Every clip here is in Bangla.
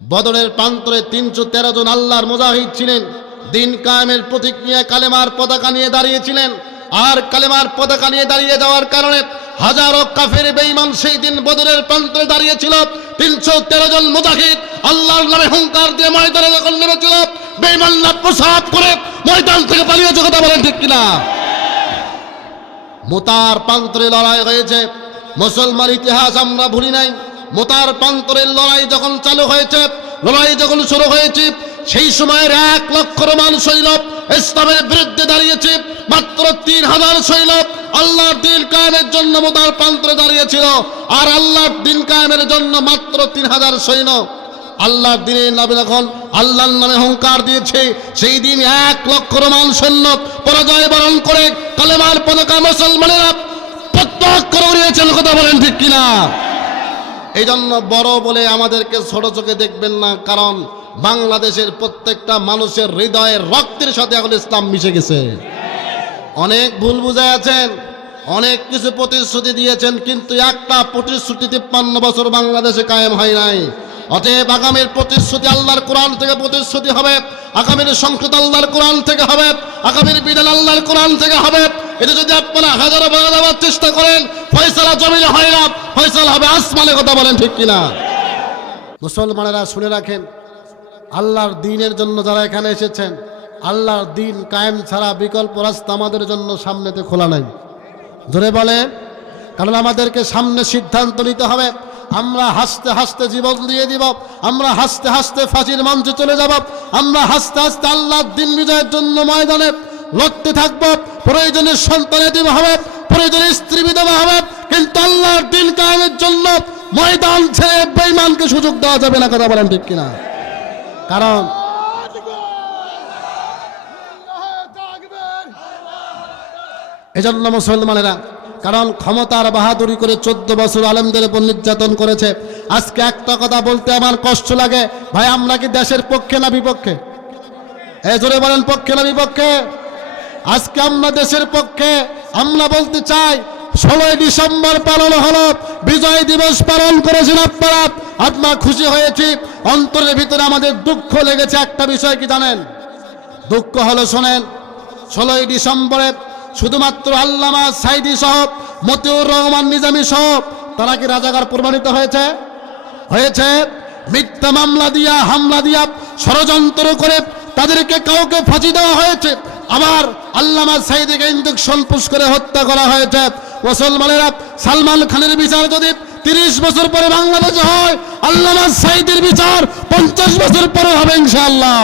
বদরের প্রান্তরে ৩১৩ জন আল্লাহর মুজাহিদ ছিলেন। দিন কায়েমের প্রতীক নিয়ে কালেমার পতাকা নিয়ে দাঁড়িয়েছিলেন। আর কালেমার পতাকা নিয়ে দাঁড়িয়ে যাওয়ার কারণে হাজারো কাফের বেঈমান সেই দিন বদরের প্রান্তরে দাঁড়িয়েছিল। ৩১৩ জন মুজাহিদ আল্লাহর নামে হুঙ্কার দিয়ে ময়দানে যখন নেমেছিল, বেঈমানরা প্রসাদ করে ময়দান থেকে পালিয়েছে। কথা বলেন ঠিক কিনা? মুতার প্রান্তরে লড়াই হয়েছে, মুসলমান ইতিহাস আমরা ভুলি নাই। মুতার প্রান্তরের লড়াই যখন চালু হয়েছে, লড়াই যখন শুরু হয়েছে, সেই সময়ের ১ লক্ষ রোমান সৈন্য ইসলামের বিরুদ্ধে দাঁড়িয়েছে। মাত্র ৩,০০০ সৈন্য আল্লাহর দ্বীন কায়েমের জন্য মুতার প্রান্তরে দাঁড়িয়েছিল। আর আল্লাহর দ্বীন কায়েমের জন্য মাত্র ৩,০০০ সৈন্য। আল্লাহর দ্বীনের নামে যখন আল্লাহর নামে হুঙ্কার দিয়েছে, সেই দিন ১ লক্ষ রোমান সৈন্য পরাজয় বরণ করে কালেমার পতাকা মুসলমানেরা প্রত্যাখ্যান করে উড়িয়েছেন। কথা বলেন ঠিক কিনা? এই জন্য বড় বলে আমাদেরকে ছোট চোখে দেখবেন না, কারণ বাংলাদেশের প্রত্যেকটা মানুষের হৃদয়ের রক্তের সাথে এখন ইসলাম মিশে গেছে। অনেক ভুল বুঝায় আছেন, অনেক কিছু প্রতিশ্রুতি দিয়েছেন, কিন্তু একটা প্রতিশ্রুতি ৫৩ বছর বাংলাদেশে কায়েম হয় নাই। অতএব আগামীর প্রতিশ্রুতি আল্লাহর কোরআন থেকে প্রতিশ্রুতি হবে, আগামীর সংকট আল্লাহর কোরআন থেকে হবে, আগামীর বিধান আল্লাহর কোরআন থেকে হবে। এটা যদি আপনারা হাজারো বলে দেওয়ার চেষ্টা করেন, ফয়সালা জমিনে হয় না, ফয়সালা হবে আসমানে। কথা বলেন ঠিক কিনা? মুসলমানেরা শুনে রাখেন, আল্লাহর দ্বীনের জন্য যারা এখানে এসেছেন, আল্লাহর দ্বীন কায়েম ছাড়া বিকল্প রাস্তা আমাদের জন্য সামনেতে খোলা নাই। জোরে বলেন, কারণ আমাদেরকে সামনে সিদ্ধান্ত নিতে হবে। আমরা হাসতে হাসতে জীবন দিয়ে দিব, আমরা হাসতে হাসতে ফাঁসির মঞ্চে চলে যাব, আমরা হাসতে হাসতে আল্লাহর দ্বীন বিজয়ের জন্য ময়দানে লড়তে থাকবো। প্রয়োজনে সন্তান এতিম হবে, প্রয়োজনে স্ত্রী বিধবা হবে, কিন্তু আল্লাহর দ্বীন কায়েমের জন্য ময়দান ছেড়ে বেঈমানকে সুযোগ দেওয়া যাবে না। কথা বলেন ঠিক কিনা? কারণ এজন্য মুসলমানেরা, কারণ ক্ষমতার বাহাদুরি করে 14 বছর আলেমদের উপর নির্যাতন করেছে। আজকে একটা কথা বলতে আমার কষ্ট লাগে, ভাই আমরা কি দেশের পক্ষে না বিপক্ষে? জোরে বলেন, পক্ষে না বিপক্ষে? আজকে আমরা দেশের পক্ষে। আমরা বলতে চাই, 16 ডিসেম্বর পালন হলো, বিজয় দিবস পালন করেছেন আপনারা, আমরা খুশি হয়েছি। অন্তরের ভিতরে আমাদের দুঃখ লেগেছে একটা বিষয় কি জানেন? দুঃখ হলো, শোনেন, 16 ডিসেম্বরে শুধুমাত্র আল্লামা সাইদি সহ, মতিউর রহমান নিজামী সহ তারা কি রাজাকার প্রমাণিত হয়েছে? হয়েছে। মিথ্যা মামলা দিয়া, হামলা দিয়া, ষড়যন্ত্র করে তাদেরকে কাউকে ফাঁসি দেওয়া হয়েছে। আবার আল্লামা সাইদিকে ইঞ্জেকশন পুশ করে হত্যা করা হয়েছে। মুসলমানেরা, সালমান খানের বিচার যদি 30 বছর পরে বাংলাদেশে হয়, আল্লামা সাইদির বিচার 50 বছর পরে হবে ইনশাআল্লাহ।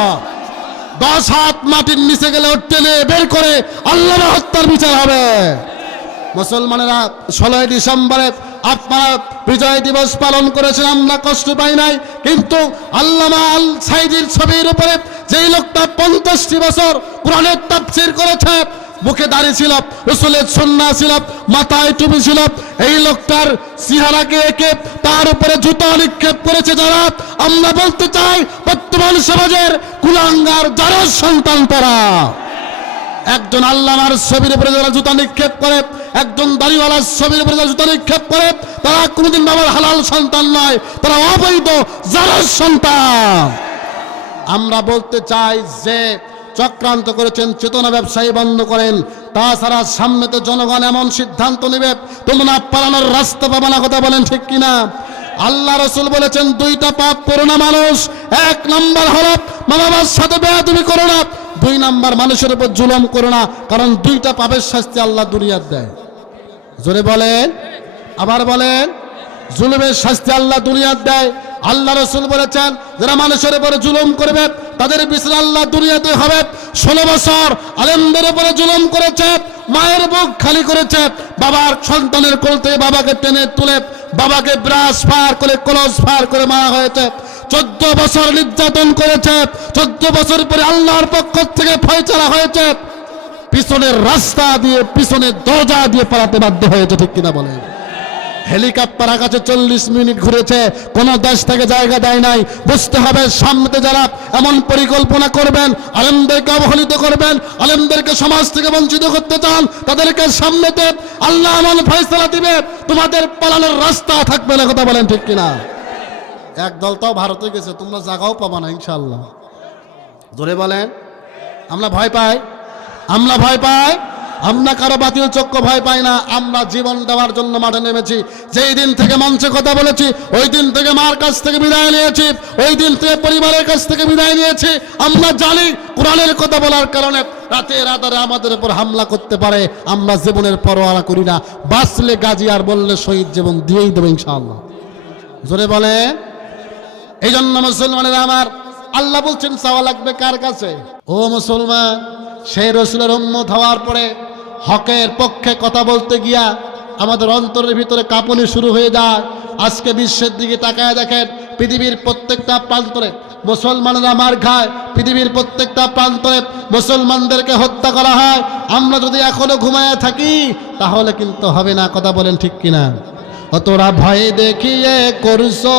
10 হাত মাটির নিচে গেলে টেনে বের করে আল্লামা হত্যার বিচার হবে। মুসলমানেরা, 16 ডিসেম্বরে আপনারা বিজয় দিবস পালন করেছেন, আমরা কষ্ট পাই নাই, কিন্তু আল্লামা আল সাইদির ছবির উপরে যেই লোকটা 50টি বছর কোরআনের তাফসীর করেছে, মুখে দাড়ি ছিল, রাসূলের সুন্নাহ ছিল, মাথায় টুপি ছিল, এই লোকটার চেহারাকে এঁকে তার উপরে জুতা নিক্ষেপ করেছে যারা, আমরা বলতে চাই বর্তমান সমাজের কুলাঙ্গার যারা সন্তান তারা। একজন আল্লামার ছবির উপরে যারা জুতা নিক্ষেপ করে, একজন দাড়িওয়ালার ছবির উপরে যারা জুতা নিক্ষেপ করে, তারা কোনোদিন বাবার হালাল সন্তান নয়, তারা অবৈধ যারা সন্তান। আমরা বলতে চাই যে চক্রান্ত করেছেন, চেতনা ব্যবসায়ী বন্ধ করেন, তাছাড়া সামনে তো জনগণ এমন সিদ্ধান্ত নেবে তোমরা পালানোর রাস্তা পাবে না। কথা বলেন ঠিক কিনা? আল্লাহ রাসূল বলেছেন, 2টা পাপ করো না মানুষ। 1 নাম্বার হলো মা বাবার সাথে বেয়াদবি করো না, 2 নাম্বার মানুষের উপর জুলুম করো না, কারণ 2টা পাপের শাস্তি আল্লাহ দুনিয়াতে দেয়। জোরে বলেন, আবার বলেন, জুলুমের শাস্তি আল্লাহ দুনিয়াতে দেয়। আল্লাহ রাসূল বলেছেন, যারা মানুষের উপরে জুলুম করবে তাদের বিচার আল্লাহ দুনিয়াতে হবে। 16 বছর আলেমদের উপরে জুলুম করেছে, মায়ের বুক খালি করেছে, বাবার সন্তানের কোল থেকে বাবাকে টেনে তুলে বাবাকে ব্রাশ ফায়ার করে, কলস ফায়ার করে মারা হয়েছে। 14 বছর নির্যাতন করেছে, 14 বছর পরে আল্লাহর পক্ষ থেকে ফয়সালা হয়েছে, পিছনের রাস্তা দিয়ে, পিছনের দরজা দিয়ে পালাতে বাধ্য হয়েছে। ঠিক কিনা বলেন? হেলিকপ্টার আকাশে 40 মিনিট ঘুরেছে, কোন দেশ থেকে জায়গা দেয় নাই। বুঝতে হবে, সামনে যারা এমন পরিকল্পনা করবেন, আলেমদেরকে অবহেলিত করবেন, আলেমদেরকে সমাজ থেকে বঞ্চিত করতে চান, তাদেরকে সামনেতে আল্লাহ এমন ফয়সালা দিবে, তোমাদের পালানোর রাস্তা থাকবে না। কথা বলেন ঠিক কিনা? একদল তাও ভারতে গেছে, তোমরা জায়গাও পাবা না ইনশাল্লাহ। জোরে বলেন, আমরা ভয় পাই? আমরা ভয় পাই? আমরা কারো বাতিল চক্র ভয় পাই না। আমরা জীবন দেওয়ার জন্য মাঠে নেমেছি। যেই দিন থেকে মঞ্চে কথা বলেছি, ওই দিন থেকে মার কাছ থেকে বিদায় নিয়েছি, ওই দিন থেকে পরিবারের কাছ থেকে বিদায় নিয়েছি। আমরা জানি কোরআনের কথা বলার কারণে রাতের আধারে আমাদের উপর হামলা করতে পারে, আমরা জীবনের পরোয়া করি না। বাঁচলে গাজী আর বললে শহীদ, জীবন দিয়েই দেবো ইনশাআল্লাহ। জোরে বলে। এই জন্য মুসলমানেরা আমার, আল্লাহ বলছেন চাওয়া লাগবে কার কাছে? ও মুসলমান, সেই রসুলের উম্মত হওয়ার পরে হকের পক্ষে কথা বলতে গিয়া আমাদের অন্তরের ভিতরে কাঁপুনি শুরু হয়ে যায়। আজকে বিশ্বের দিকে তাকায় দেখেন, পৃথিবীর প্রত্যেকটা প্রান্তরে মুসলমানেরা মার খায়, পৃথিবীর প্রত্যেকটা প্রান্তরে মুসলমানদেরকে হত্যা করা হয়। আমরা যদি এখনো ঘুমায় থাকি তাহলে কিন্তু হবে না। কথা বলেন ঠিক কিনা? ও তোরা ভয় দেখিয়ে করছো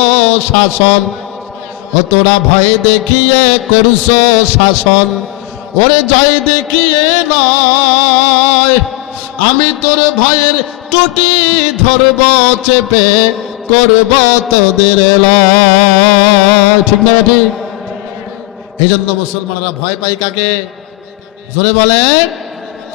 শাসন, ও তোরা ভয় দেখিয়ে করছো শাসন, ওরে জয় দেখিয়ে নয়, আমি তোর ভয়ের টুটি ধরব চেপে, করব তোদের লয়। ঠিক না ঠিক? এই জন্য মুসলমানরা ভয় পাই কাকে? জোরে বলে।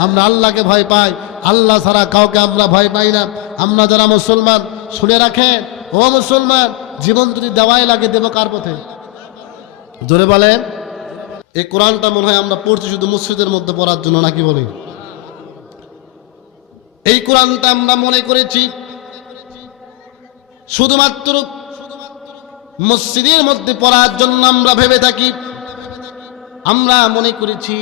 আমরা আল্লাহকে ভয় পাই, আল্লাহ ছাড়া কাউকে আমরা ভয় পাই না। আমরা যারা মুসলমান, শুনে রাখেন ও মুসলমান, জীবন যদি দেওয়াই লাগে দেব কার পথে? জোরে বলে। এই কোরআনটা মনে হয় আমরা পড়ছি শুধু মসজিদের মধ্যে পড়ার জন্য, নাকি বলি? এই কোরআনটা আমরা মনে করেছি শুধুমাত্র মসজিদের মধ্যে পড়ার জন্য আমরা ভেবে থাকি। আমরা মনে করেছি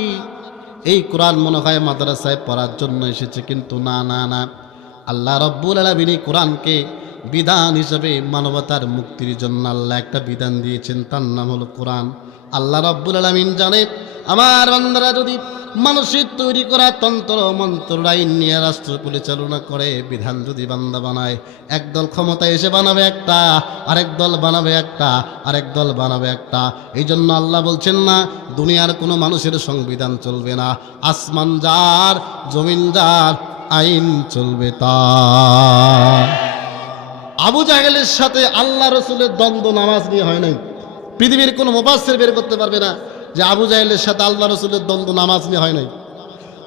এই কোরআন মনে হয় মাদ্রাসায় পড়ার জন্য এসেছে, কিন্তু না না না, আল্লাহ রব্বুল আলামিন এই কোরআনকে বিধান হিসেবে মানবতার মুক্তির জন্য আল্লাহ একটা বিধান দিয়েছেন, তার নাম হলো কোরআন। আল্লাহ রব্বুল আলামিন জানে, আমার বান্দারা যদি মানুষের তৈরি করা তন্ত্র মন্ত্র আইন নিয়ে রাষ্ট্র পরিচালনা করে, বিধান যদি বান্দা বানায়, একদল ক্ষমতায় এসে বানাবে একটা, আরেক দল বানাবে একটা, আরেক দল বানাবে একটা। এই জন্য আল্লাহ বলছেন না দুনিয়ার কোনো মানুষের সংবিধান চলবে না, আসমান যার জমিন যার, আইন চলবে তার। আবু জাহেলের সাথে আল্লাহ রসুলের দ্বন্দ্ব নামাজ নিয়ে হয় নাই। পৃথিবীর কোনো মুফাসসির বের করতে পারবে না যে আবু জাহেলের সাথে আল্লাহ রসুলের দ্বন্দ্ব নামাজ নিয়ে হয় নাই।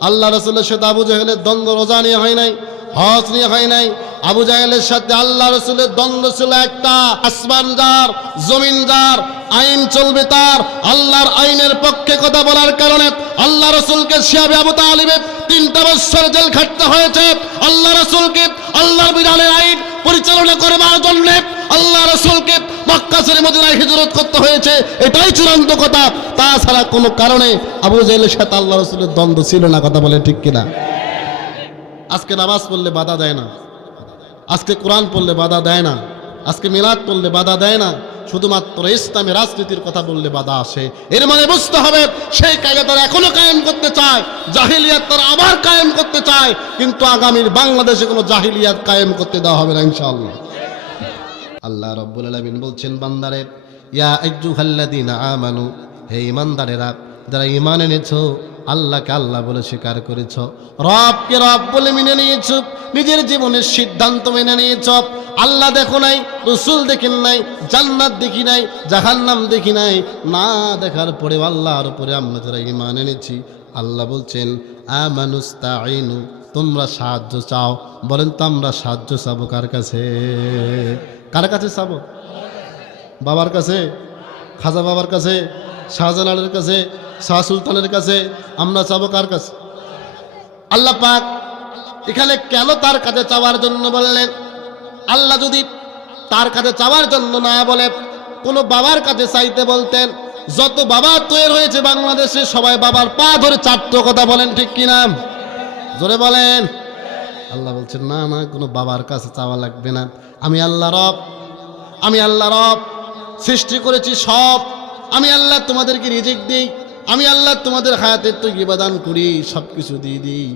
আল্লাহ রসুলের সাথে আবু জাহেলের দ্বন্দ্ব রোজা নিয়ে হয় নাই, হজ নিয়ে হয় নাই। আবু জাহেলের সাথে আল্লাহ রসুলের দ্বন্দ্ব ছিল একটা, আসমান যার জমিন যার, আইন চলবে তার। আল্লাহর আইনের পক্ষে কথা বলার কারণে আল্লাহ রসুলকে শিয়াবে আবু তালিবে 3 বছর জেল খাটতে হয়েছে। আল্লাহ রসুলকে আল্লাহর বিধানের আইন পরিচালনা করবার জন্য আল্লাহ রসুলকে মক্কা ছেড়ে মদিনায় হিজরত করতে হয়েছে, এটাই চূড়ান্ত কথা। তাছাড়া কোনো কারণে আবু জাহেলের সাথে আল্লাহ রসুলের দ্বন্দ্ব ছিল না। কথা বলে ঠিক কিনা? আজকে নামাজ পড়লে বাধা দেয় না, আজকে কোরআন পড়লে বাধা দেয় না, আজকে মিলাদ পড়লে বাধা দেয় না, শুধুমাত্র ইসলামী রাজনীতির কথা বললে বাধা আসে। এর মানে বুঝতে হবে সেই কায়দা তারা এখনো কায়েম করতে চায়, জাহিলিয়াত তারা আবার কায়েম করতে চায়, কিন্তু আগামীর বাংলাদেশে কোনো জাহিলিয়াত কায়েম করতে দেওয়া হবে না ইনশাআল্লাহ। আল্লাহ রাব্বুল আলামিন বলছেন, বান্দারে, ইয়া আইয়ুহাল্লাযীনা আমানু, হে ঈমানদারেরা, যারা ঈমান এনেছো, আল্লাহকে আল্লাহ বলে স্বীকার করেছ, রবকে রব বলে মেনে নিয়েছ, নিজের জীবনের সিদ্ধান্ত মেনে নিয়েছ। আল্লাহ দেখো নাই, রসুল দেখেন নাই, জান্নাত দেখি নাই, জাহান্নাম দেখি নাই, না দেখার পরে আল্লাহর উপরে আমরা যারা ঈমান এনেছি, আল্লাহ বলছেন আমানুস্তাঈনু, তোমরা সাহায্য চাও। বলেন তো আমরা সাহায্য চাবো কার কাছে? কার কাছে চাবো? বাবার কাছে, খাজা বাবার কাছে, শাহজালালের কাছে, শাহ সুলতানের কাছে? আমরা চাবো কার কাছে? আল্লাহ পাক এখানে কেন তার কাছে চাওয়ার জন্য বললেন? আল্লাহ যদি তার কাছে চাওয়ার জন্য না বলে কোনো বাবার কাছে চাইতে বলতেন, যত বাবা তৈরি হয়েছে বাংলাদেশে সবাই বাবার পা ধরে চাটতো। কথা বলেন ঠিক কিনা? জোরে বলেন। আল্লাহ বলছেন না না, কোনো বাবার কাছে চাওয়া লাগবে না। আমি আল্লাহ রব, আমি আল্লাহ রব, সৃষ্টি করেছি সব। আমি আল্লাহ তোমাদেরকে রিজিক দিই, আমি আল্লাহ তোমাদের হায়াতের তো ইবাদান করি, সব কিছু দিয়ে দিই।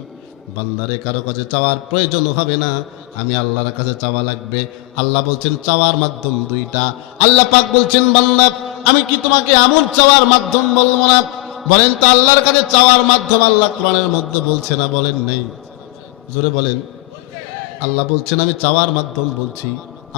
বান্দারে কারো কাছে চাওয়ার প্রয়োজন হবে না, আমি আল্লাহর কাছে চাওয়া লাগবে। আল্লাহ বলছেন চাওয়ার মাধ্যম দুইটা। আল্লাহ পাক বলছেন, বান্দা আমি কি তোমাকে এমন চাওয়ার মাধ্যম বলবো না? বলেন তো আল্লাহর কাছে চাওয়ার মাধ্যম আল্লাহ কোরআনের মধ্যে বলছে না? বলেন নেই? জোরে বলেন। আল্লাহ বলছেন আমি চাওয়ার মাধ্যম বলছি।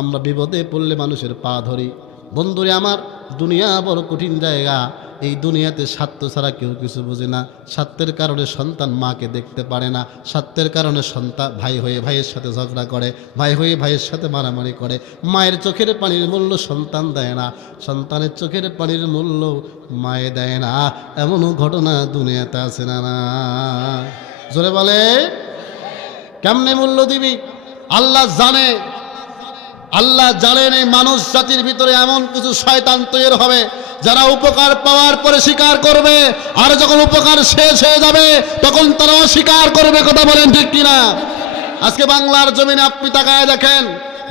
আমরা বিপদে পড়লে মানুষের পা ধরি, বন্ধুরে আমার, দুনিয়া বড় কঠিন জায়গা। এই দুনিয়াতে স্বার্থ ছাড়া কেউ কিছু বোঝে না। স্বার্থের কারণে সন্তান মাকে দেখতে পারে না, স্বার্থের কারণে সন্তান ভাই হয়ে ভাইয়ের সাথে ঝগড়া করে, ভাই হয়ে ভাইয়ের সাথে মারামারি করে। মায়ের চোখের পানির মূল্য সন্তান দেয় না, সন্তানের চোখের পানির মূল্য মায়ে দেয় না। এমনও ঘটনা দুনিয়াতে আছে না? না, জোরে বলে, কেমনে মূল্য দিবি? আল্লাহ জানে, আল্লাহ জানেন এই মানুষ জাতির ভিতরে এমন কিছু শয়তান তৈরি হবে যারা উপকার পাওয়ার পরে স্বীকার করবে, আর যখন উপকার শেষ হয়ে যাবে তখন তারা অস্বীকার করবে। কথা বলেন ঠিক কিনা? আজকে বাংলার জমিনে আপনি তাকায় দেখেন,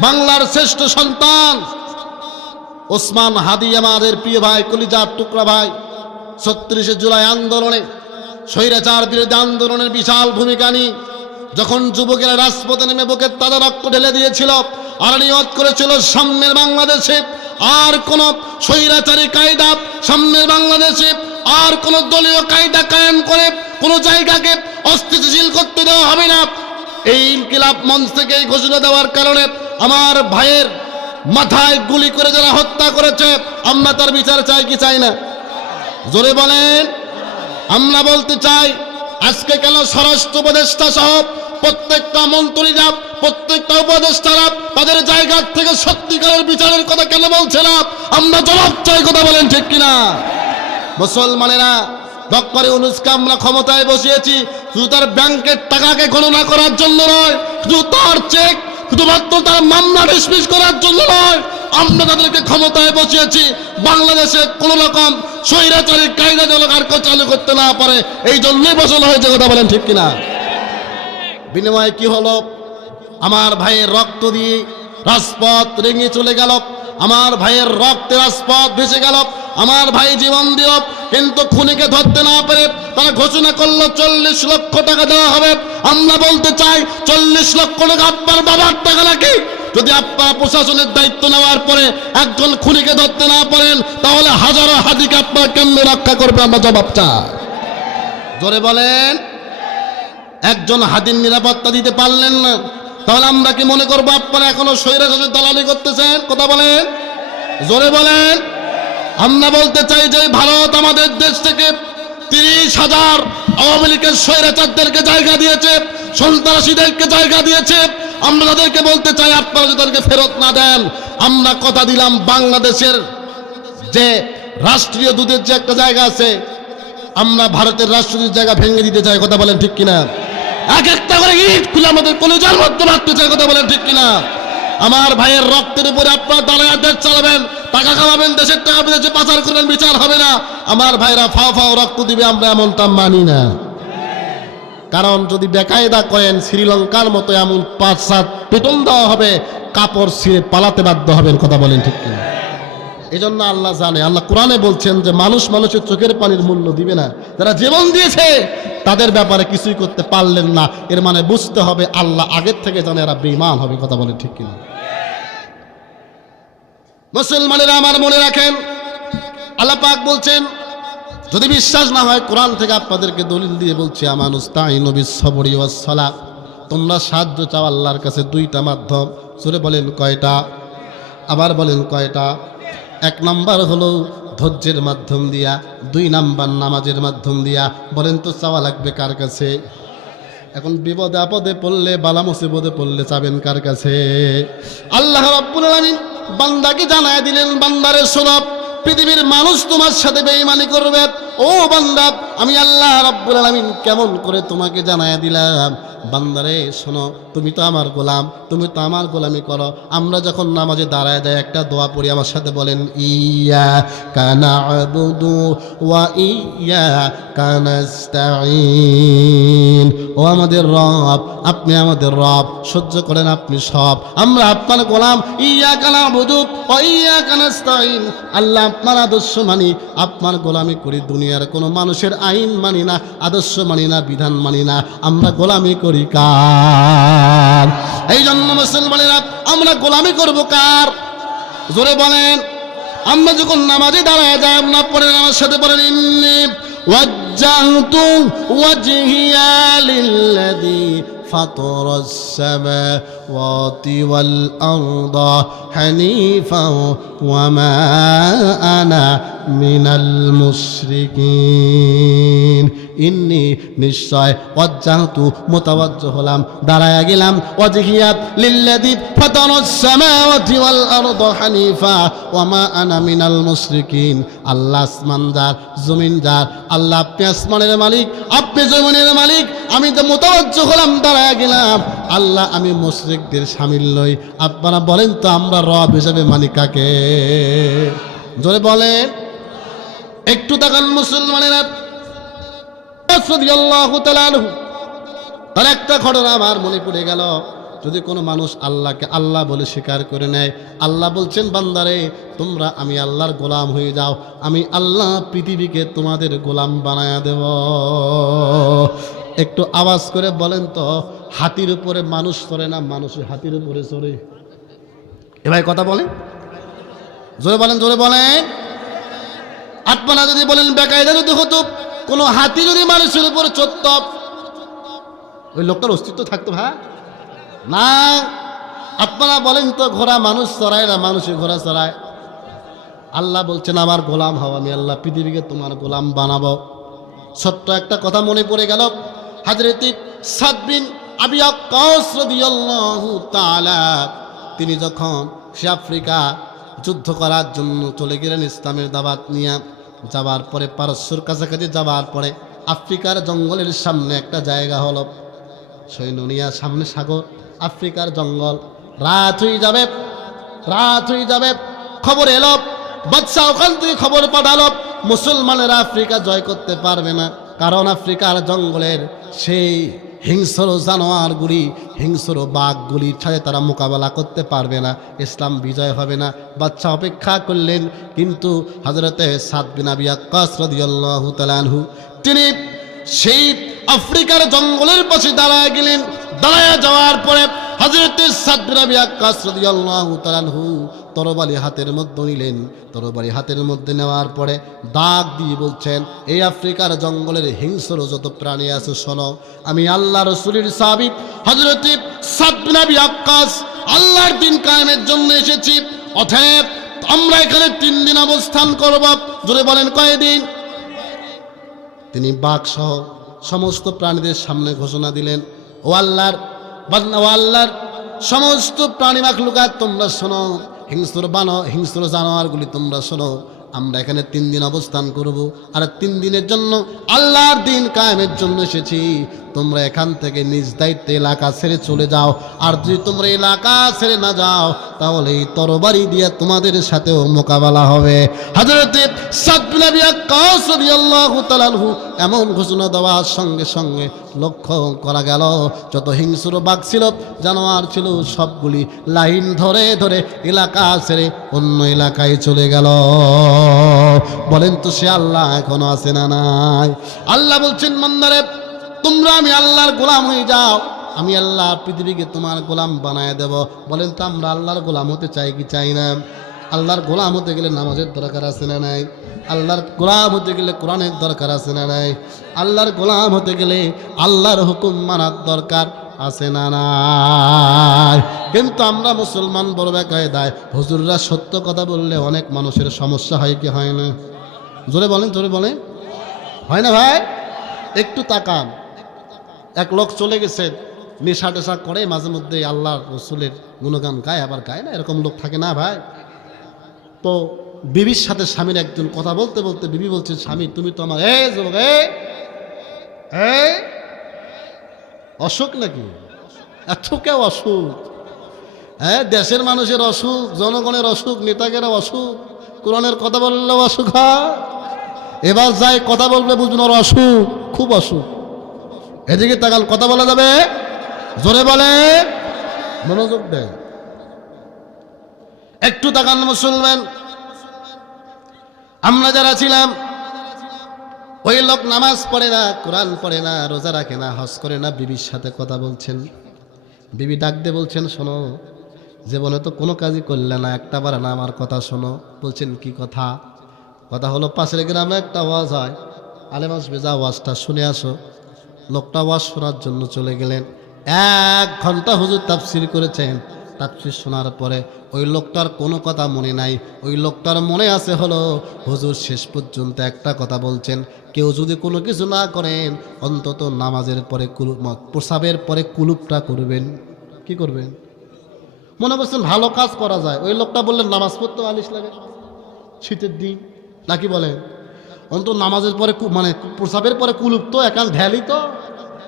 বাংলার শ্রেষ্ঠ সন্তান ওসমান হাদি, আমাদের প্রিয় ভাই, কলিজার টুকরা ভাই, ৩৬ জুলাই আন্দোলনে, স্বৈরাচার বিরোধী আন্দোলনের বিশাল ভূমিকা নিয়ে যখন যুবকেরা রাজপথে নেমে বুকের তাজা রক্ত ঢেলে দিয়েছিল আর নিয়ত করেছিল সামনের বাংলাদেশে আর কোন স্বৈরাচারী কায়দা, সামনের বাংলাদেশে আর কোন দলীয় কায়দা কায়েম করে কোন জায়গাকে অস্থিতিশীল করতে দেওয়া হবে না। এই ইনকিলাব মঞ্চ থেকে এই ঘোষণা দেওয়ার কারণে আমার ভাইয়ের মাথায় গুলি করে যারা হত্যা করেছে, আমরা তার বিচার চাই কি চাই না? জোরে বলেন। আমরা বলতে চাই, আজকে কেন স্বরাষ্ট্র উপদেষ্টা সহ প্রত্যেকটা মন্ত্রীরা, প্রত্যেকটা উপদেষ্টারা তাদের জায়গা থেকে সত্যিকারের বিচারের কথা কেন বলছে না? আমরা জবাব চাই। কথা বলেন ঠিক কিনা? মুসলমানেরা, ডক্টর ইউনূসকে আমরা ক্ষমতায় বসিয়েছি শুধু তার ব্যাংকের টাকাকে গণনা করার জন্য নয়, শুধু তার চেক, শুধুমাত্র তার মামলা ডিসমিস করার জন্য নয়। আমরা তাদেরকে ক্ষমতায় বসিয়েছি বাংলাদেশে কোন রকম স্বৈরাচারী কায়দা যেন আর কেউ চালু করতে না পারে, এই জন্যই বসানো হয়েছে। কথা বলেন ঠিক কিনা? বিনিময়ে কি হলো? আমার ভাইয়ের রক্ত দিয়ে রাজপথ রেঙে চলে গেল, আমার ভাইয়ের রক্তে রাজপথ ভেসে গেল, আমার ভাই জীবন দিল, কিন্তু খুনিকে ধরতে না পেরে তারা ঘোষণা করলো 40 লক্ষ টাকা দেওয়া হবে। আমরা বলতে চাই, 40 লক্ষ টাকা আপনার বাবার টাকা নাকি? যদি আপনারা প্রশাসনের দায়িত্ব নেওয়ার পরে একজন খুনিকে ধরতে না পারেন, তাহলে হাজারো হাদিকে আপনারা কেমনে রক্ষা করবে? আমরা জবাব চাই। জোরে বলেন। একজন হাদির নিরাপত্তা দিতে পারলেন না, তাহলে আমরা কি মনে করবো আপনারা এখনো স্বৈরাচারের দালালি করতেছেন? কথা বলেন, জোরে বলেন। আমরা বলতে চাই যে ভারত আমাদের দেশ থেকে 30,000 আওয়ামী লীগের স্বৈরাচারদেরকে জায়গা দিয়েছে, সন্ত্রাসীদেরকে জায়গা দিয়েছে। আমরা তাদেরকে বলতে চাই, আপনারা যদি তাদেরকে ফেরত না দেন, আমরা কথা দিলাম বাংলাদেশের যে রাষ্ট্রীয় দুধের যে একটা জায়গা আছে, আমরা ভারতের রাষ্ট্রীয় জায়গা ভেঙে দিতে চাই। কথা বলেন ঠিক কিনা? এক একটা করে ইট খুলে আমাদের কলেজার মধ্যে রাখতে চাই। কথা বলেন ঠিক কিনা? আমার ভাইয়ের রক্তের উপরে আপনারা দাঁড়ায় দেশ চালাবেন, টাকা খাওয়াবেন, দেশের টাকা বিদেশে পাচার করবেন, বিচার হবে না। আমার ভাইরা ফাও ফাও রক্ত দিবে, আমরা এমনটা মানি না। কারণ যদি বেকায়দা করেন, শ্রীলঙ্কার মতো এমন 5-7 পেটন দেওয়া হবে, কাপড় ছিঁড়ে পালাতে বাধ্য হবেন। কথা বলেন ঠিক কিনা? এই জন্য আল্লাহ জানে, আল্লাহ কোরআনে বলছেন যে মানুষ মানুষের চোখের পানির মূল্য দিবে না। যারা জীবন দিয়েছে তাদের ব্যাপারে কিছুই করতে পারলেন না, এর মানে বুঝতে হবে আল্লাহ আগের থেকে জানে এরা বেঈমান হবে। কথা বলেন ঠিক কিনা? মুসলমানেরা আমার মনে রাখেন, আল্লাহ পাক বলছেন, যদি বিশ্বাস না হয় কোরআন থেকে আপনাদেরকে দলিল দিয়ে বলছি, আমানুস্তাইনু বিস-সাবরি ওয়াস-সালাহ, তোমরা সাহায্য চাও আল্লাহর কাছে 2টা মাধ্যম। সূরা বলেন কয়টা? আবার বলেন কয়টা? 1 নাম্বার হলো ধৈর্যের মাধ্যম দিয়া, 2 নাম্বার নামাজের মাধ্যম দিয়া। বলেন তো চাওয়া লাগবে কার কাছে? এখন বিপদে আপদে পড়লে, বালা মুসিবতে পড়লে চাবেন কার কাছে? আল্লাহ রাব্বুল আলামিন বান্দাকে জানায় দিলেন, বান্দারে শোনো, পৃথিবীর মানুষ তোমার সাথে বেঈমানি করবে। ও বান্দা, আমি আল্লাহ রাব্বুল আলামিন কেমন করে তোমাকে জানায় দিলাম, বান্দারে শোনো, তুমি তো আমার গোলাম, তুমি তো আমার গোলামি করো। আমরা যখন নামাজে দাঁড়ায় দেয় একটা দোয়া পড়ি, আমার সাথে বলেন, ইয়্যাকা না'বুদু ওয়া ইয়্যাকা নাস্তাঈন। ও আমাদের রব, আপনি আমাদের রব, সহ্য করেন আপনি সব, আমরা আপনার গোলাম। ইয়্যাকা না'বুদু ওয়া ইয়্যাকা নাস্তাঈন। আল্লাহ আপনার আদর্শ মানি, আপনার গোলামি করি, দুনিয়ার কোনো মানুষের আইন মানি না, আদর্শ মানি না, বিধান মানি না, আমরা গোলামি করি কার? এই জন্য মুসলমানেরা, আমরা গোলামি করব কার? জোরে বলেন। আমরা যখন নামাজে দাঁড়ায় যাই, আমরা পড়েন, আমার সাথে পড়েন, ইন্নী ওয়াজ্জাহতু ওয়াজহিয়া লিল্লাযী ফাতরাস সামাওয়াতি ওয়াল আরদা হানিফা ওয়া মা আনা মিনাল মুশরিকিন। ইন্নি নিশ্চয় ওয়াজ্জাহতু মুতাওয়াজ্জিহ হলাম, দাঁড়ায়া গেলাম, ওয়াজহিয়াত লিল্লাযী ফাতারাস সামাওয়াতি ওয়াল আরদা হানিফা ওয়া মা আনা মিনাল মুশরিকিন। আল্লাহ আসমান যার, জমিন যার, আল্লাহ আপনি আসমানের মালিক, আপনি জমিনের মালিক, আমি তো মুতাওয়াজ্জিহ হলাম, দাঁড়ায়া গেলাম, আল্লাহ আমি মুশরিকদের শামিল নই। আপনারা বলেন তো আমরা রব হিসেবে মানি কাকে? জোরে বলেন, একটু তাকান মুসলমানেরা। রাদিয়াল্লাহু তাআলা আনহু আর একটা ঘটনা আমার মনে পড়ে গেল। যদি কোনো মানুষ আল্লাহকে আল্লাহ বলে স্বীকার করে নেয়, আল্লাহ বলছেন বান্দারে তোমরা আমি আল্লাহর গোলাম হয়ে যাও, আমি আল্লাহ পৃথিবীকে তোমাদের গোলাম বানায়া দেব। একটু আওয়াজ করে বলেন তো, হাতির উপরে মানুষ চড়ে না মানুষ হাতির উপরে চড়ে? এ ভাই কথা বলেন, জোরে বলেন, জোরে বলেন। আপনারা যদি বলেন বেকায়দা যদি হতো, কোনো হাতি যদি মানুষের উপরে চড়ত, ওই লোকটার অস্তিত্ব থাকতো? ভাই না। আপনারা বলেন তো ঘোড়া মানুষ চড়ায় না মানুষে ঘোড়া চড়ায়? আল্লাহ বলছেন আমার গোলাম হও, আমি আল্লাহ পৃথিবীকে তোমার গোলাম বানাবো। ছোট্ট একটা কথা মনে পড়ে গেল। হযরত সাদ বিন আবি ওয়াক্কাস রাদিয়াল্লাহু তাআলা তিনি যখন সে আফ্রিকা যুদ্ধ করার জন্য চলে গেলেন ইসলামের দাওয়াত নিয়ে, যাওয়ার পরে পারস্যর কাছাকাছি যাওয়ার পরে আফ্রিকার জঙ্গলের সামনে একটা জায়গা হলো, সৈন্য নিয়ে সামনে সাগর, আফ্রিকার জঙ্গল। রাত হয়ে যাবে, রাত হয়ে যাবে, খবর এলো, বাদশা ওখান থেকে খবর পাঠালো মুসলমানেরা আফ্রিকা জয় করতে পারবে না, কারণ আফ্রিকার জঙ্গলের সেই হিংস্র জানোয়ারগুলি, হিংস্র বাঘগুলির সাথে তারা মোকাবেলা করতে পারবে না, ইসলাম বিজয় হবে না। বাদশা অপেক্ষা করলেন, কিন্তু হযরতে সাদ বিন আবি ওয়াক্কাস রাদিয়াল্লাহু তাআলা আনহু তিনি সেই আফ্রিকার জঙ্গলের পাশে দাঁড়ায় গেলেন। দাঁড়ায় যাওয়ার পরে হযরতে সাদ বিন আবি ওয়াক্কাস রাদিয়াল্লাহু তাআলা আনহু তরবারি হাতের মধ্যে নিলেন। তরবারি হাতের মধ্যে নেওয়ার পরে দাগ দিয়ে বলছেন, এই আফ্রিকার জঙ্গলের হিংস্র যত প্রাণী আছে শোনো, আমি আল্লাহ রাসূলের সাহাবী হযরতে সাদ বিন আবি ওয়াক্কাস আল্লাহর দিন কায়েমের জন্য এসেছি, অতএব আমরা এখানে 3 দিন অবস্থান করব। জোরে বলেন কয়দিন? তিনি বাঘ সহ সমস্ত প্রাণীদের সামনে ঘোষণা দিলেন, ও আল্লাহর বান্দা, ও আল্লাহর সমস্ত প্রাণী মাখলুকাত তোমরা শোনো, হিংস্র জানোয়ারগুলি তোমরা শোনো, আমরা এখানে 3 দিন অবস্থান করব, আর 3 দিনের জন্য আল্লাহর দিন কায়েমের জন্য এসেছি। তোমরা এখান থেকে নিজ দায়িত্বে এলাকা ছেড়ে চলে যাও, আর যদি তোমরা এলাকা ছেড়ে না যাও তাহলে এই তরবারি দিয়ে তোমাদের সাথেও মোকাবেলা হবে। হযরতে সাদ বিন আবি ওয়াক্কাস রাদিয়াল্লাহু তাআলা আনহু এমন ঘোষণা দেওয়ার সঙ্গে সঙ্গে লক্ষ্য করা গেল যত হিংস্র বাঘ ছিল, জানোয়ার ছিল, সবগুলি লাইন ধরে ধরে এলাকা ছেড়ে অন্য এলাকায় চলে গেল। বলেন তো সে আল্লাহ এখনো আছে না নাই? আল্লাহ বলছেন বান্দারে তোমরা আমি আল্লাহর গোলাম হয়ে যাও, আমি আল্লাহ পৃথিবীকে তোমার গোলাম বানায় দেব। বলেন তো আমরা আল্লাহর গোলাম হতে চাই কি চাই না? আল্লাহর গোলাম হতে গেলে নামাজের দরকার আছে না নাই? আল্লাহর গোলাম হতে গেলে কোরআনের দরকার আছে না নাই? আল্লাহর গোলাম হতে গেলে আল্লাহর হুকুম মানার দরকার আছে না নাই? কিন্তু আমরা মুসলমান বড় বেকায়দায়, হুজুররা সত্য কথা বললে অনেক মানুষের সমস্যা হয় কি হয় না? জোরে বলেন, জোরে বলেন, হয় না ভাই? একটু তাকান, এক লোক চলে গেছে, নেশা টেশা করে, মাঝে মধ্যে আল্লাহ রসুলের গুণগান গায়, আবার গায় না, এরকম লোক থাকে না ভাই? তো বিবির সাথে স্বামীর একজন কথা বলতে বলতে বিবি বলছে, স্বামী তুমি তো আমার অসুখ নাকি? এত কেউ অসুখ? হ্যাঁ, দেশের মানুষের অসুখ, জনগণের অসুখ, নেতাগেরা অসুখ, কোরআনের কথা বললেও অসুখ হয়। এবার যাই কথা বলবে বুঝুন ওর অসুখ, খুব অসুখ। এদিকে তাকাল, কথা বলা যাবে? জোরে বলে, মনোযোগ দেয়, একটু তাকান মুসলমান। আমরা যারা ছিলাম, ওই লোক নামাজ পড়ে না, কোরআন পড়ে না, রোজা রাখে না, হজ করে না, বিবির সাথে কথা বলছেন। বিবি ডাক দিয়ে বলছেন, শোনো, জীবনে তো কোনো কাজই করলে না, একটা বার না আমার কথা শোনো। বলছেন কি কথা? কথা হলো পাশের গ্রামে একটা ওয়াজ হয়, আলেম আসবে, যা ওয়াজটা শুনে আসো। লোকটা ওয়াজ শোনার জন্য চলে গেলেন। 1 ঘন্টা হুজুর তাফসির করেছেন। তাফসির শোনার পরে ওই লোকটার কোনো কথা মনে নাই। ওই লোকটার মনে আছে হলো হুজুর শেষ পর্যন্ত একটা কথা বলছেন, কেউ যদি কোনো কিছু না করেন অন্তত নামাজের পরে প্রসাবের পরে কুলুপটা করবেন। কি করবেন? মনে করছেন ভালো কাজ করা যায়। ওই লোকটা বললেন নামাজ পড়তে আলিশ লাগে শীতের দিন, নাকি বলেন? অন্তত নামাজের পরে মানে প্রসাবের পরে কুলুপ তো একাল ঢেলি তো।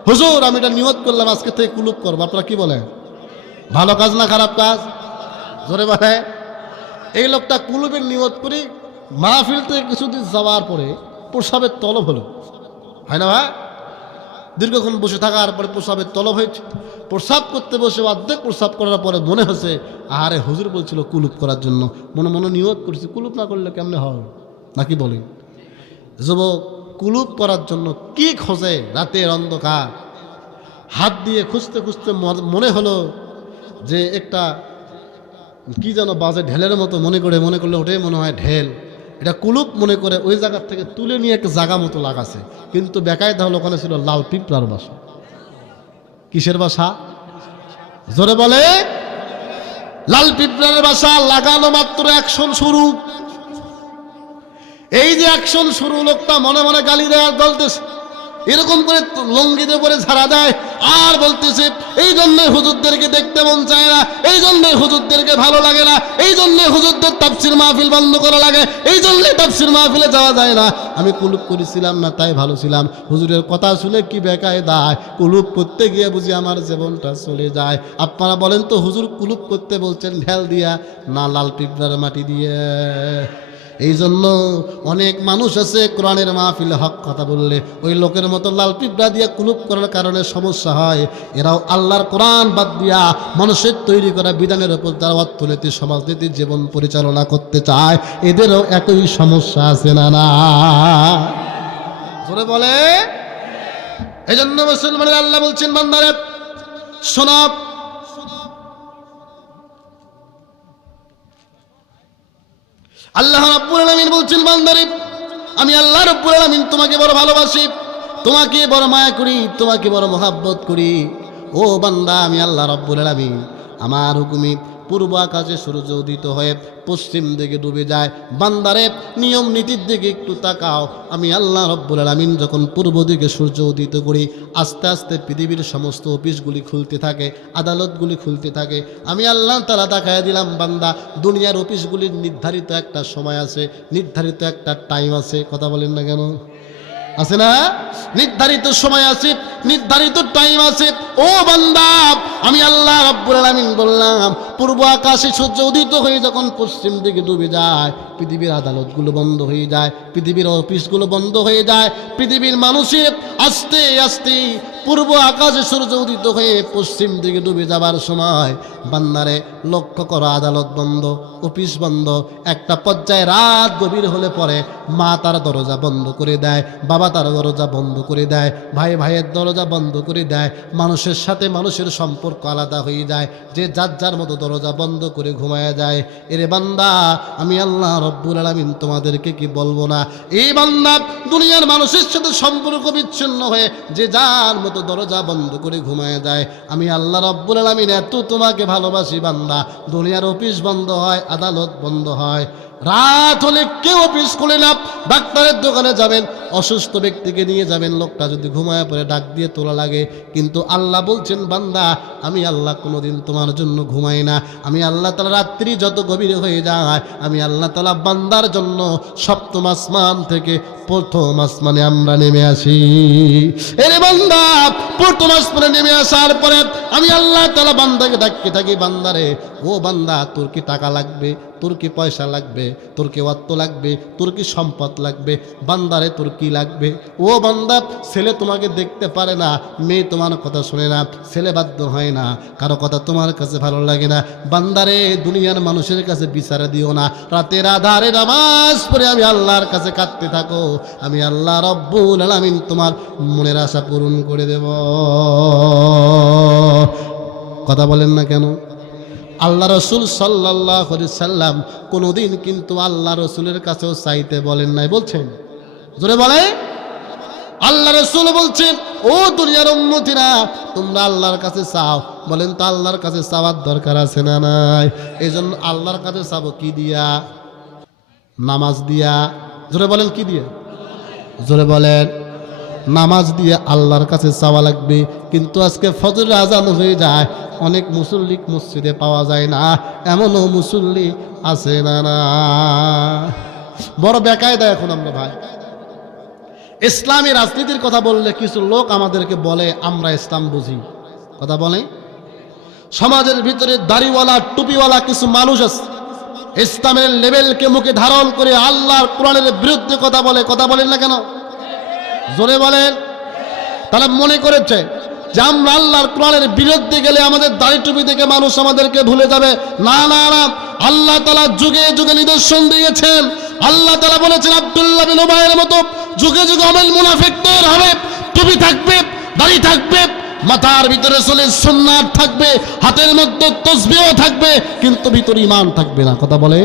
হুজুর আমি এটা নিয়ত করলাম আজকে থেকে কুলুপ করবো। আপনারা কি বলেন? ভালো কাজ না খারাপ কাজ? জোরে বলে। এই লোকটা কুলুপের নিয়ত করি মাহফিল থেকে কিছুদিন যাওয়ার পরে প্রসাবের তলব হলো, হয় না ভাই? দীর্ঘক্ষণ বসে থাকার পরে প্রসাবের তলব হয়েছে। প্রসাব করতে বসে অর্ধেক প্রসাব করার পরে মনে হচ্ছে আরে হুজুর বলছিল কুলুপ করার জন্য, মনে মনে নিয়ত করছি কুলুপ না করলে কেমনে হয়, নাকি বলেন? যুবক কুলুপ করার জন্য কি খোঁজে রাতের অন্ধকার, হাত দিয়ে খুঁজতে খুঁজতে মনে হলো যে একটা কি যেন বাজে ঢেলের মতো মনে করলে ওটাই মনে হয় ঢেল। এটা কুলুপ মনে করে ওই জায়গার থেকে তুলে নিয়ে একটা জায়গা মতো লাগাছে, কিন্তু বেকায়দা হলো ওখানে ছিল লাল পিঁপড়ার বাসা। কিসের বাসা? জোরে বলে। লাল পিঁপড়ার বাসা লাগানো মাত্র অ্যাকশন শুরু। এই যে অ্যাকশন শুরু, লোকটা মনে মনে গালি দেয় আর বলতেছে, এরকম করে লঙ্গিতে পরে ঝাড়া দেয় আর বলতেছে এই জন্য হুজুরদেরকে দেখতে মন চায় না, এই জন্য হুজুরদেরকে ভালো লাগে না, এই জন্য হুজুরদের তাফসির মাহফিল বন্ধ করা লাগে, এই জন্য তাফসির মাহফিলে যাওয়া যায় না। আমি কুলুপ করেছিলাম না তাই ভালো ছিলাম, হুজুরের কথা শুনে কি বেকায়দায় কুলুপ করতে গিয়ে বুঝি আমার জীবনটা চলে যায়। আপনারা বলেন তো হুজুর কুলুপ করতে বলছেন ঢেল দিয়া না লাল পিঁপড়ার মাটি দিয়ে? এই জন্য অনেক মানুষ আছে কোরআনের মাহফিলে হক কথা বললে ওই লোকের মতো লাল পিঁপড়া দিয়ে কুলুপ করার কারণে সমস্যা হয়। এরাও আল্লাহর কোরআন বাদ দিয়া মানুষের তৈরি করা বিধানের উপর যারা অর্থনীতি সমাজনীতি জীবন পরিচালনা করতে চায় এদেরও একই সমস্যা আছে না না? জোরে বলে। এই জন্য মুসলমানের আল্লাহ বলছেন বান্দারে শোনো, আল্লাহ রাব্বুল আলামিন বলছেন বান্দারে আমি আল্লাহ রাব্বুল আলামিন তোমাকে বড় ভালোবাসি, তোমাকে বড় মায়া করি, তোমাকে বড় মহব্বত করি। ও বান্দা আমি আল্লাহ রাব্বুল আলামিন আমার হুকুমে পূর্ব আকাশে সূর্য উদিত হয়ে পশ্চিম দিকে ডুবে যায়। বান্দারে নিয়ম নীতির দিকে একটু তাকাও। আমি আল্লাহ রাব্বুল আলামিন যখন পূর্ব দিকে সূর্য উদিত করি আস্তে আস্তে পৃথিবীর সমস্ত অফিসগুলি খুলতে থাকে, আদালতগুলি খুলতে থাকে। আমি আল্লাহ তাআলা দেখায় দিলাম বান্দা দুনিয়ার অফিসগুলির নির্ধারিত একটা সময় আছে, নির্ধারিত একটা টাইম আছে। কথা বলেন না কেন? আছে না? নির্ধারিত সময় আছে, নির্ধারিত টাইম আছে। ও বান্দা আমি আল্লাহ রাব্বুল আলামিন বললাম পূর্ব আকাশে সূর্য উদিত হয়ে যখন পশ্চিম দিকে ডুবে যায় পৃথিবীর আদালতগুলো বন্ধ হয়ে যায়, পৃথিবীর অফিসগুলো বন্ধ হয়ে যায়, পৃথিবীর মানুষের আস্তে আস্তে পূর্ব আকাশে সূর্য উদিত হয়ে পশ্চিম দিকে ডুবে যাবার সময় বান্দারে লক্ষ্য করো আদালত বন্ধ, অফিস বন্ধ। একটা পর্যায়ে রাত গভীর হলে পরে মা তার দরজা বন্ধ করে দেয়, বাবা তার দরজা বন্ধ করে দেয়, ভাই ভাইয়ের দরজা বন্ধ করে দেয়, মানুষের সাথে মানুষের সম্পর্ক আলাদা হয়ে যায়, যে যার যার মতো দরজা বন্ধ করে ঘুমায়া যায়। এরে বান্দা আমি আল্লাহ রব্বুল আলামিন তোমাদেরকে কি বলবো না, এই বান্দা দুনিয়ার মানুষের সাথে সম্পর্ক বিচ্ছিন্ন হয়ে যে যার মতো দরজা বন্ধ করে ঘুমায়া যায়। আমি আল্লাহ রব্বুল আলামিন এত তোমাকে ভালোবাসি বান্দা, দুনিয়ার অফিস বন্ধ হয়, আদালত বন্ধ হয়, রাত হলে কেউ অফিস খুলে না, ডাক্তারের দোকানে যাবেন, অসুস্থ ব্যক্তিকে নিয়ে যাবেন, লোকটা যদি ঘুমায় পড়ে ডাক দিয়ে তোলা লাগে। কিন্তু আল্লাহ বলছেন বান্দা আমি আল্লাহ কোনোদিন তোমার জন্য ঘুমাই না। আমি আল্লাহ তাআলা রাত্রি যত গভীর হয়ে যায় আমি আল্লাহ তাআলা বান্দার জন্য সপ্তম আসমান থেকে প্রথম আসমানে আমরা নেমে আসি। এরে বান্দা প্রথম আসমানে নেমে আসার পরে আমি আল্লাহ তাআলা বান্দাকে ডাকতে থাকি, বান্দারে ও বান্দা তোর কি টাকা লাগবে, তোর কি পয়সা লাগবে, তোর কি অর্থ লাগবে, তোর কি সম্পদ লাগবে, বান্দারে তোর কি লাগবে? ও বান্দা ছেলে তোমাকে দেখতে পারে না, মেয়ে তোমার কথা শোনে না, ছেলে বাধ্য হয় না, কারো কথা তোমার কাছে ভালো লাগে না। বান্দারে দুনিয়ার মানুষের কাছে বিচার দিও না, রাতের আধারে নামাজ পড়ে আমি আল্লাহর কাছে কাঁদতে থাকো, আমি আল্লাহ রব্বুল আলামিন তোমার মনের আশা পূরণ করে দেব। কথা বলেন না কেন? আল্লাহ রসুল সাল্লাল্লাহু আলাইহি সাল্লাম কোনোদিন কিন্তু আল্লাহ রসুলের কাছেও চাইতে বলেন নাই, বলছেন? জোরে বলে আল্লাহ রাসূল বলছেন, ও দুনিয়ার উম্মতিরা, তোমরা আল্লাহর কাছে চাও। বলেন তো আল্লাহর কাছে চাওয়ার দরকার আছে না নাই? এই জন্য আল্লাহর কাছে চাবো কি দিয়া? নামাজ দিয়া। জোরে বলেন কি দিয়া? জোরে বলেন। নামাজ দিয়ে আল্লাহর কাছে চাওয়া লাগবে। কিন্তু আজকে ফজরের আজান হয়ে যায়, অনেক মুসল্লি মসজিদে পাওয়া যায় না, এমনও মুসল্লি আছে না না। বড় বেকায়দা এখন আমরা ভাই। ইসলামী রাজনীতির কথা বললে কিছু লোক আমাদেরকে বলে আমরা ইসলাম বুঝি। কথা বলে সমাজের ভিতরে দাড়িওয়ালা টুপিওয়ালা কিছু মানুষ আছে, ইসলামের লেভেলকে মুখে ধারণ করে আল্লাহর কোরআনের বিরুদ্ধে কথা বলে। কথা বলেন না কেন? জোরে বলেন। তারা মনে করেছে যে আমরা আল্লাহর কোরআনের বিরুদ্ধে গেলে আমাদের দাড়ি টুপি থেকে মানুষ আমাদেরকে ভুলে যাবে। না না না, আল্লাহ তাআলা যুগে যুগে নিদর্শন দিয়েছেন। আল্লাহ তাআলা বলেছেন আব্দুল্লাহ বিন উবাইয়ের মতো যুগে যুগে অমেল মুনাফিক তৈরি হবে। টুপি থাকবে, দাড়ি থাকবে, মাথার ভিতরে চলে সুন্নাত থাকবে, হাতের মধ্যে তাসবিহও থাকবে, কিন্তু ভিতরে ঈমান থাকবে না। কথা বলে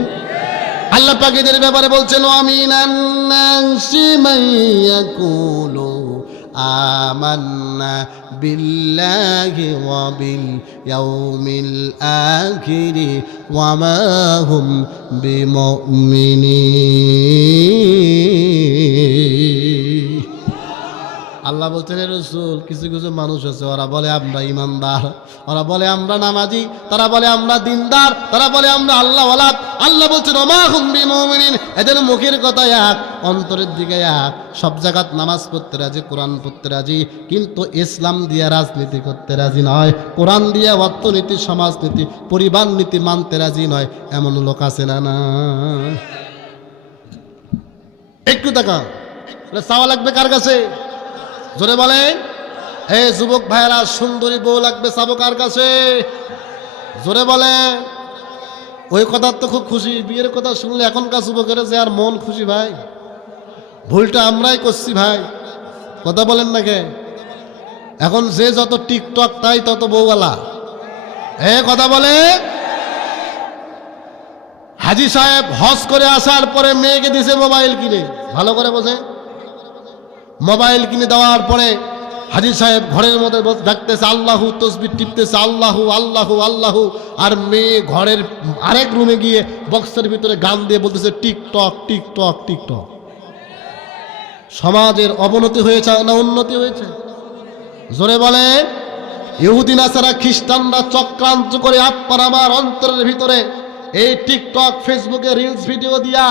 আল্লাহ পাক এদের ব্যাপারে বলছেন, আমিনান নাসি মাইয়াকুলু আমান্না বিল্লাহি ওয়া বিল ইয়াউমিল আখিরি ওয়া মা হুম বিমুমিনিন। আল্লাহ বলছেন রাসূল, কিছু কিছু মানুষ আছে ওরা বলে আমরা ইমানদার, ওরা বলে আমরা নামাজি, তারা বলে আমরা দিনদার, তারা বলে আমরা আল্লাহওয়ালা। আল্লাহ বলছেন ওমা হুম বিমুমিনিন। এদের মুখের কথা এক, অন্তরের দিকে এক। সব জায়গাত নামাজ পড়তে রাজি, কোরআন পড়তে রাজি, কিন্তু ইসলাম দিয়ে রাজনীতি করতে রাজি নয়, কোরআন দিয়ে অর্থনীতি, সমাজনীতি, পরিবার নীতি মানতে রাজি নয়। এমন লোক আছে না না? একটু দেখা চাওয়া লাগবে কার কাছে? জোরে বলেন। এই যুবক ভাইয়েরা, সুন্দরী বউ লাগবে চাবো কার কাছে? জোরে বলে। ওই কথা তো খুব খুশি, বিয়ের কথা শুনলে এখনকার যুবকের যে আর মন খুশি ভাই। ভুলটা আমরাই করছি ভাই। কথা বলেন না কে? এখন যে যত টিকটক তাই তত বউওয়ালা। কথা বলে। হাজি সাহেব হজ করে আসার পরে মেয়েকে দিছে মোবাইল কিনে, ভালো করে বোঝে। মোবাইল কিনে দেওয়ার পরে হাজি সাহেব ঘরের মধ্যে ডাকতেছে আল্লাহু, তসবিহ টিপতেছে আল্লাহু আল্লাহু আল্লাহু, আর মেয়ে ঘরের আরেক রুমে গিয়ে বক্সের ভিতরে গান দিয়ে বলতেছে টিকটক টিকটক টিকটক। সমাজের অবনতি হয়েছে না উন্নতি হয়েছে? জোরে বলে। ইহুদি নাসারা খ্রিস্টানরা চক্রান্ত করে আপনার আমার অন্তরের ভিতরে এই টিকটক, ফেসবুকে রিলস ভিডিও দিয়া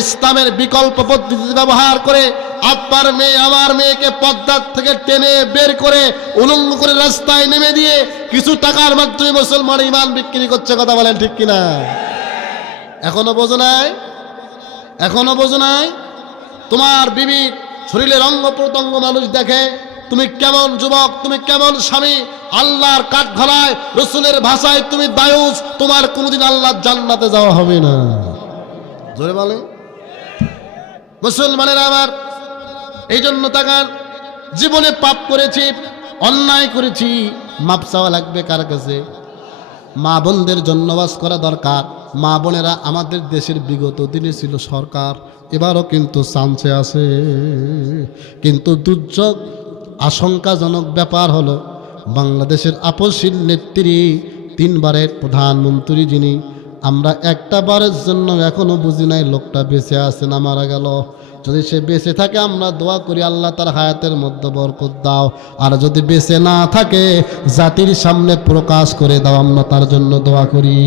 ইসলামের বিকল্প পদ্ধতি ব্যবহার করে আপনার মেয়ে আমার মেয়েকে পর্দার থেকে টেনে বের করে উলঙ্গ করে রাস্তায় নেমে দিয়ে কিছু টাকার মাধ্যমে মুসলমান ইমান বিক্রি করছে। কথা বলেন ঠিক কিনা? এখনো বোঝো নাই? এখনো বোঝো নাই? তোমার বিবি শরীরের অঙ্গ প্রত্যঙ্গ মানুষ দেখে, তুমি কেমন যুবক, তুমি কেমন স্বামী, আল্লাহর কাঠ ঘলায় রসুলের ভাষায় তুমি দায়ুস, তোমার কোনোদিন আল্লাহর জান্নাতে যাওয়া হবে না। জোরে বলে। মুসলমানেরা আমার, এই জন্য তাকান, জীবনে পাপ করেছি, অন্যায় করেছি, মাপ চাওয়া লাগবে কার কাছে? মা বোনদের জন্য ওয়াজ করা দরকার। মা বোনেরা আমাদের দেশের বিগত দিনে ছিল সরকার, এবারও কিন্তু চান্সে আছে। কিন্তু দুর্যোগ আশঙ্কাজনক ব্যাপার হলো বাংলাদেশের আপসীন নেত্রী, 3 বারের প্রধানমন্ত্রী যিনি, আমরা একটা বারের জন্য এখনো বুঝি নাই লোকটা বেঁচে আছে না মারা গেল। যদি সে বেঁচে থাকে আমরা দোয়া করি আল্লাহ তার হায়াতের মধ্যে বরকত দাও, আর যদি বেঁচে না থাকে জাতির সামনে প্রকাশ করে দাও, আমরা তার জন্য দোয়া করি।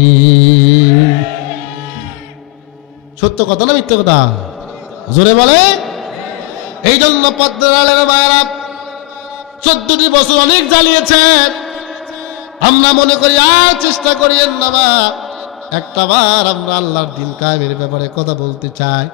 সত্য কথা না মিথ্যা কথা? জোরে বলে। এই জন্য পদ্মার আলের মায়েরা 14টি বছর অনেক জ্বালিয়েছেন। আমরা মনে করি আর চেষ্টা করিয়েন না, একটা বার আমরা আল্লাহর দিন কায়েমের ব্যাপারে কথা বলতে চাই।